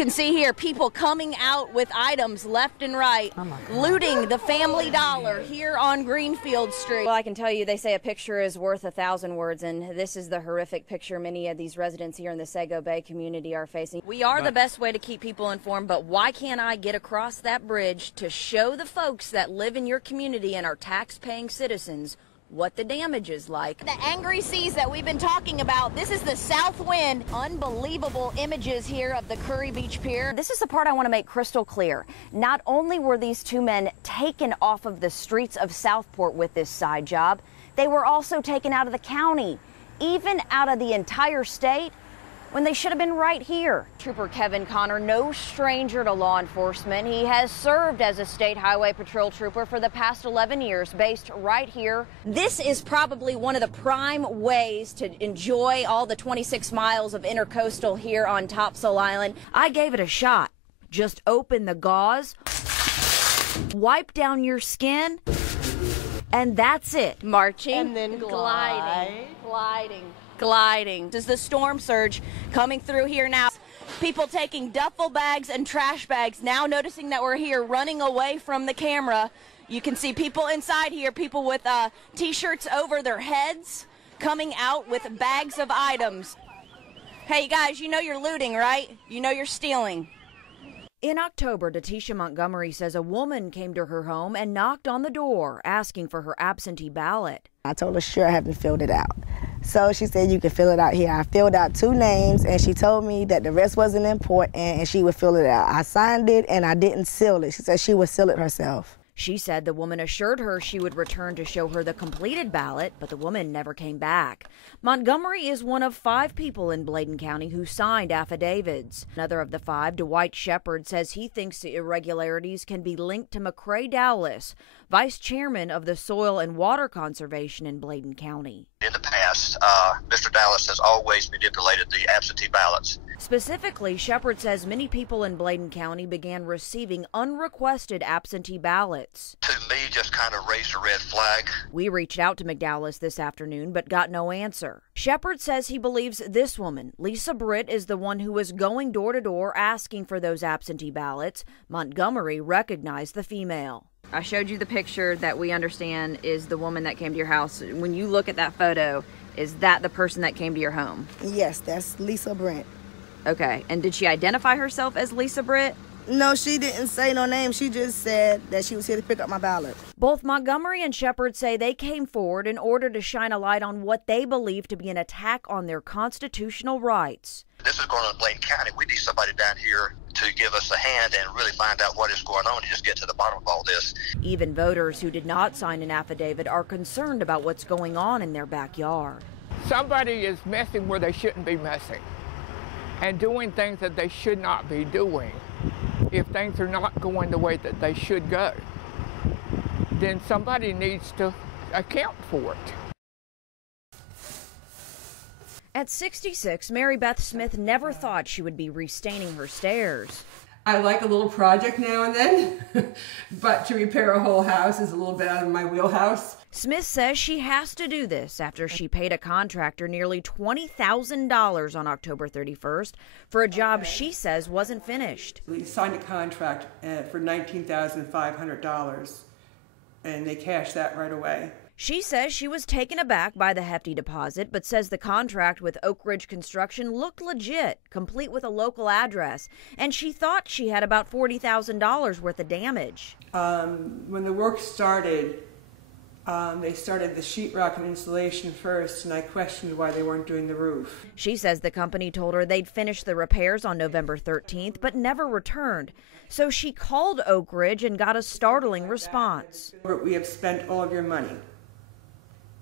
can see here people coming out with items left and right, looting the Family Dollar here on Greenfield Street. Well, I can tell you, they say a picture is worth 1,000 words, and this is the horrific picture many of these residents here in the Sago Bay community are facing. We are the best way to keep people informed, but why can't I get across that bridge to show the folks that live in your community and are tax-paying citizens what the damage is like? The angry seas that we've been talking about, this is the south wind. Unbelievable images here of the Curry Beach Pier. This is the part I want to make crystal clear. Not only were these two men taken off of the streets of Southport with this side job, they were also taken out of the county, even out of the entire state, when they should have been right here. Trooper Kevin Connor, no stranger to law enforcement. He has served as a state highway patrol trooper for the past 11 years, based right here. This is probably one of the prime ways to enjoy all the 26 miles of intercoastal here on Topsail Island. I gave it a shot. Just open the gauze, wipe down your skin, and that's it. Marching and then gliding. This is the storm surge coming through here now. People taking duffel bags and trash bags, now noticing that we're here, running away from the camera. You can see people inside here, people with T-shirts over their heads, coming out with bags of items. Hey, guys, you know you're looting, right? You know you're stealing. In October, Datisha Montgomery says a woman came to her home and knocked on the door, asking for her absentee ballot. I told her, sure, I haven't filled it out. So she said, you can fill it out here. I filled out 2 names, and she told me that the rest wasn't important, and she would fill it out. I signed it, and I didn't seal it. She said she would seal it herself. She said the woman assured her she would return to show her the completed ballot, but the woman never came back. Montgomery is one of 5 people in Bladen County who signed affidavits. Another of the 5, Dwight Shepard, says he thinks the irregularities can be linked to McCrae Dowlis, vice chairman of the Soil and Water Conservation in Bladen County. In the past, Mr. Dallas has always manipulated the absentee ballots. Specifically, Shepard says many people in Bladen County began receiving unrequested absentee ballots. To me, just kind of raised a red flag. We reached out to McDowlis this afternoon, but got no answer. Shepard says he believes this woman, Lisa Britt, is the one who was going door to door asking for those absentee ballots. Montgomery recognized the female. I showed you the picture that we understand is the woman that came to your house. When you look at that photo, is that the person that came to your home? Yes, that's Lisa Brent. Okay, and did she identify herself as Lisa Britt? No, she didn't say no name. She just said that she was here to pick up my ballot. Both Montgomery and Shepard say they came forward in order to shine a light on what they believe to be an attack on their constitutional rights. This is going on in Bladen County. We need somebody down here to give us a hand and really find out what is going on and just get to the bottom of all this. Even voters who did not sign an affidavit are concerned about what's going on in their backyard. Somebody is messing where they shouldn't be messing and doing things that they should not be doing. If things are not going the way that they should go, then somebody needs to account for it. At 66, Mary Beth Smith never thought she would be restaining her stairs. I like a little project now and then, but to repair a whole house is a little bit out of my wheelhouse. Smith says she has to do this after she paid a contractor nearly $20,000 on October 31st for a job she says wasn't finished. We signed a contract for $19,500, and they cashed that right away. She says she was taken aback by the hefty deposit, but says the contract with Oak Ridge Construction looked legit, complete with a local address, and she thought she had about $40,000 worth of damage. When the work started, they started the sheetrock and insulation first, and I questioned why they weren't doing the roof. She says the company told her they'd finished the repairs on November 13th, but never returned. So she called Oak Ridge and got a startling response. We have spent all of your money,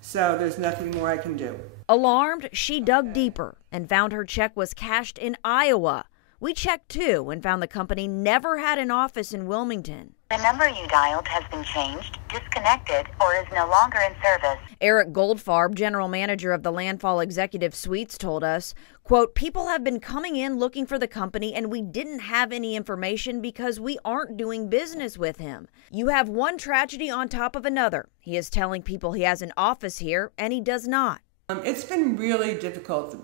so there's nothing more I can do. Alarmed, she dug deeper and found her check was cashed in Iowa. We checked too and found the company never had an office in Wilmington. The number you dialed has been changed, disconnected, or is no longer in service. Eric Goldfarb, general manager of the Landfall Executive Suites, told us, quote, people have been coming in looking for the company and we didn't have any information because we aren't doing business with him. You have one tragedy on top of another. He is telling people he has an office here and he does not. It's been really difficult.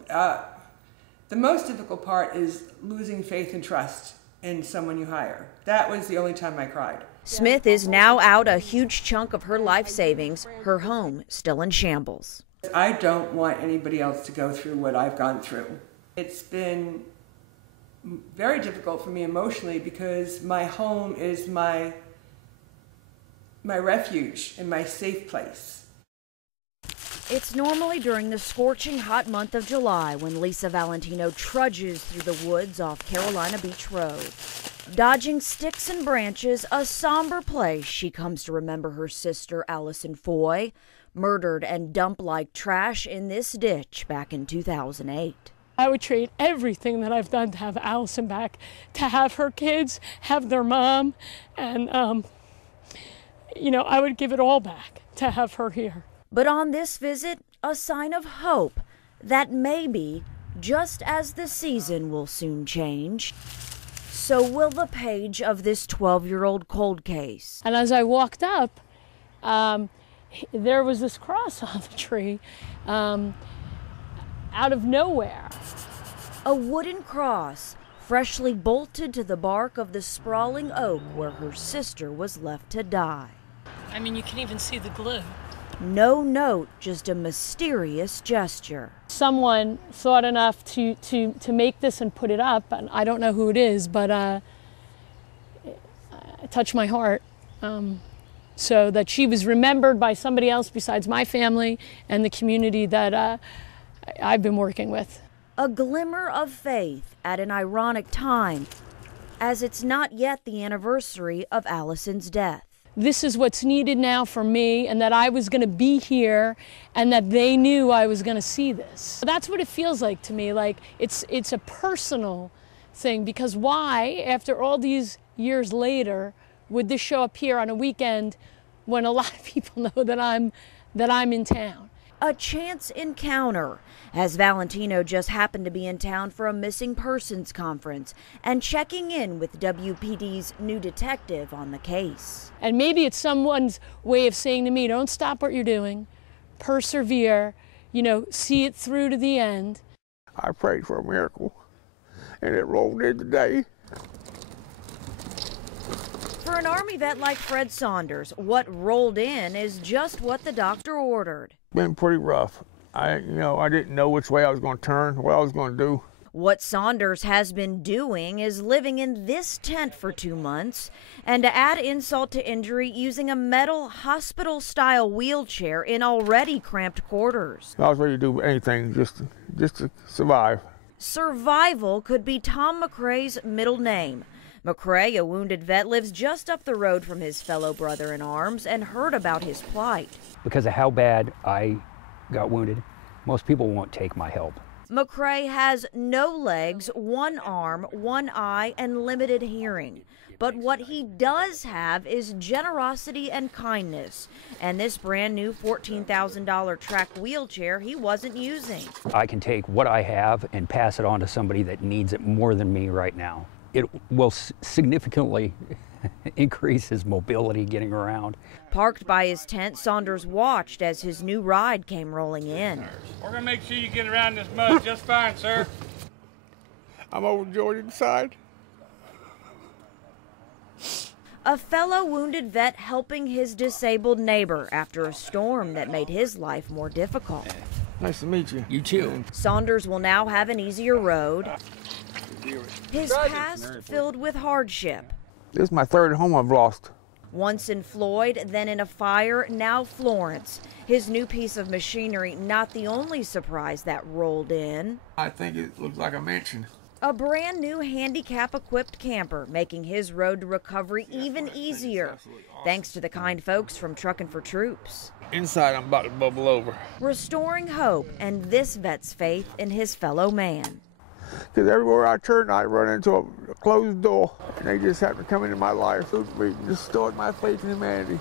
The most difficult part is losing faith and trust in someone you hire. That was the only time I cried. Smith is now out a huge chunk of her life savings, her home still in shambles. I don't want anybody else to go through what I've gone through. It's been very difficult for me emotionally because my home is my refuge and my safe place. It's normally during the scorching hot month of July when Lisa Valentino trudges through the woods off Carolina Beach Road. Dodging sticks and branches, a somber place she comes to remember her sister Allison Foy, murdered and dumped like trash in this ditch back in 2008. I would trade everything that I've done to have Allison back, to have her kids, have their mom, and, I would give it all back to have her here. But on this visit, a sign of hope that maybe, just as the season will soon change, so will the page of this 12-year-old cold case. And as I walked up, there was this cross on the tree out of nowhere. A wooden cross freshly bolted to the bark of the sprawling oak where her sister was left to die. I mean, you can even see the glue. No note, just a mysterious gesture. Someone thought enough to make this and put it up, and I don't know who it is, but it touched my heart. So that she was remembered by somebody else besides my family and the community that I've been working with. A glimmer of faith at an ironic time, as it's not yet the anniversary of Allison's death. This is what's needed now for me, and that I was going to be here, and that they knew I was going to see this. That's what it feels like to me. Like it's a personal thing, because why, after all these years later, would this show up here on a weekend when a lot of people know that I'm in town? A chance encounter, as Valentino just happened to be in town for a missing persons conference and checking in with WPD's new detective on the case. And maybe it's someone's way of saying to me, don't stop what you're doing, persevere, see it through to the end. I prayed for a miracle, and it rolled in today. For an Army vet like Fred Saunders, what rolled in is just what the doctor ordered. Been pretty rough. I didn't know which way I was going to turn, what I was going to do. What Saunders has been doing is living in this tent for 2 months, and to add insult to injury, using a metal hospital-style wheelchair in already cramped quarters. I was ready to do anything just to survive. Survival could be Tom McCrae's middle name. McCrae, a wounded vet, lives just up the road from his fellow brother in arms and heard about his plight. Because of how bad I got wounded, most people won't take my help. McCrae has no legs, one arm, one eye, and limited hearing. But what he does have is generosity and kindness. And this brand new $14,000 track wheelchair he wasn't using. I can take what I have and pass it on to somebody that needs it more than me right now. It will significantly increase his mobility getting around. Parked by his tent, Saunders watched as his new ride came rolling in. We're going to make sure you get around this mud just fine, sir. I'm overjoyed inside. A fellow wounded vet helping his disabled neighbor after a storm that made his life more difficult. Nice to meet you. You too. Saunders will now have an easier road. His past filled with hardship. This is my third home I've lost. Once in Floyd, then in a fire, now Florence. His new piece of machinery, not the only surprise that rolled in. I think it looks like a mansion. A brand new handicap-equipped camper, making his road to recovery even easier, thanks to the kind folks from Truckin' for Troops. Inside, I'm about to bubble over. Restoring hope and this vet's faith in his fellow man. Because everywhere I turn, I run into a closed door, and they just happen to come into my life. It restored my faith in humanity.